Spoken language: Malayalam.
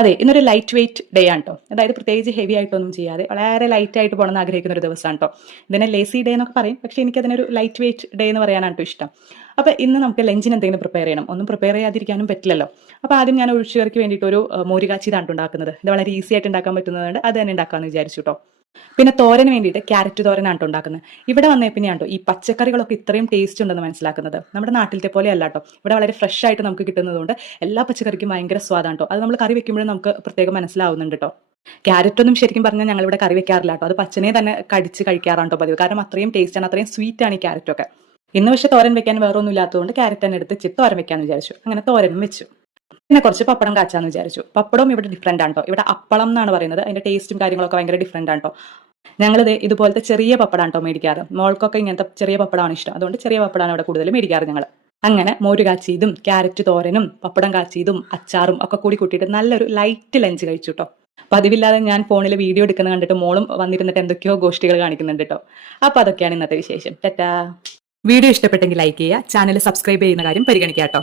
അതെ, ഇന്നൊരു ലൈറ്റ് വെയിറ്റ് ഡേ ആണ് ട്ടോ. അതായത് പ്രത്യേകിച്ച് ഹെവി ആയിട്ടൊന്നും ചെയ്യാതെ വളരെ ലൈറ്റ് ആയിട്ട് പോകണമെന്ന് ആഗ്രഹിക്കുന്ന ഒരു ദിവസമാണ് ട്ടോ. ഇതിനെ ലേസി ഡേ എന്നൊക്കെ പറയും. പക്ഷേ എനിക്കതിനൊരു ലൈറ്റ് വെയിറ്റ് ഡേ എന്ന് പറയാനാണ് ട്ടോ ഇഷ്ടം. അപ്പോൾ ഇന്ന് നമുക്ക് ലഞ്ചിന് എന്തെങ്കിലും പ്രിപ്പയർ ചെയ്യണം. ഒന്നും പ്രിപ്പയർ ചെയ്യാതിരിക്കാനും പറ്റില്ലല്ലോ. അപ്പോൾ ആദ്യം ഞാൻ ഒഴിച്ചുകറിക്ക് വേണ്ടിയിട്ട് ഒരു മോര് കാച്ചിയതാണ് ട്ടോ ഉണ്ടാക്കുന്നത്. ഇത് വളരെ ഈസി ആയിട്ട് ഉണ്ടാക്കാൻ പറ്റുന്നതുകൊണ്ട് അത് തന്നെ ഉണ്ടാക്കാമെന്ന് വിചാരിച്ചു ട്ടോ. പിന്നെ തോരന് വേണ്ടിയിട്ട് ക്യാരറ്റ് തോരനാണ് ട്ടോ ഉണ്ടാക്കുന്നത്. ഇവിടെ വന്നേ പിന്നെയാണ് ട്ടോ ഈ പച്ചക്കറികളൊക്കെ ഇത്രയും ടേസ്റ്റ് ഉണ്ടെന്ന് മനസ്സിലാക്കുന്നത്. നമ്മുടെ നാട്ടിലത്തെ പോലെ അല്ല ട്ടോ. ഇവിടെ വളരെ ഫ്രഷ് ആയിട്ട് നമുക്ക് കിട്ടുന്നതുകൊണ്ട് എല്ലാ പച്ചക്കറിക്കും ഭയങ്കര സ്വാദാണ് ട്ടോ. അത് നമ്മൾ കറി വെക്കുമ്പോഴും നമുക്ക് പ്രത്യേകം മനസ്സിലാവുന്നുണ്ട് ട്ടോ. ക്യാരറ്റ് ഒന്നും ശരിക്കും പറഞ്ഞാൽ ഞങ്ങളിവിടെ കറി വെക്കാറില്ല ട്ടോ. അത് പച്ചനെ തന്നെ കടിച്ച് കഴിക്കാറാണ് ട്ടോ പതിവ്. കാരണം അത്രയും ടേസ്റ്റ് ആണ്, അത്രയും സ്വീറ്റ് ആണ് ഈ ക്യാരറ്റ് ഒക്കെ. ഇന്ന് പക്ഷേ തോരൻ വെക്കാൻ വേറെ ഒന്നും ഇല്ലാത്തതുകൊണ്ട് ക്യാരറ്റ് തന്നെ എടുത്ത് തോരൻ വെക്കാന്ന് വിചാരിച്ചു. അങ്ങനെ തോരനും വെച്ചു. പിന്നെ കുറച്ച് പപ്പടം കാച്ചാന്ന് വിചാരിച്ചു. പപ്പടവും ഇവിടെ ഡിഫറെന്റ് ആണ് ട്ടോ. ഇവിടെ അപ്പളം എന്നാണ് പറയുന്നത്. അതിന്റെ ടേസ്റ്റും കാര്യങ്ങളൊക്കെ ഭയങ്കര ഡിഫറെന്റ് ആണ് ട്ടോ. ഞങ്ങളിത് ഇതുപോലത്തെ ചെറിയ പപ്പടമാണ് ട്ടോ മേടിക്കാറ്. മോൾക്കൊക്കെ ഇങ്ങനത്തെ ചെറിയ പപ്പടമാണ് ഇഷ്ടം. അതുകൊണ്ട് ചെറിയ പപ്പടമാണ് ഇവിടെ കൂടുതൽ മേടിക്കാറ് ഞങ്ങൾ. അങ്ങനെ മോര് കാച്ചിയതും ക്യാരറ്റ് തോരനും പപ്പടം കാച്ചിയതും അച്ചാറും ഒക്കെ കൂടി കൂട്ടിയിട്ട് നല്ലൊരു ലൈറ്റ് ലഞ്ച് കഴിച്ചു ട്ടോ. പതിവില്ലാതെ ഞാൻ ഫോണിൽ വീഡിയോ എടുക്കുന്ന കണ്ടിട്ട് മോളും വന്നിരുന്നിട്ട് എന്തൊക്കെയോ ഗോഷ്ടികൾ കാണിക്കുന്നുണ്ട് ട്ടോ. അപ്പോൾ അതൊക്കെയാണ് ഇന്നത്തെ വിശേഷം. ടാറ്റാ. വീഡിയോ ഇഷ്ടപ്പെട്ടെങ്കിൽ ലൈക്ക് ചെയ്യുക, ചാനൽ സബ്സ്ക്രൈബ് ചെയ്യുന്ന കാര്യം പരിഗണിക്കുക ട്ടോ.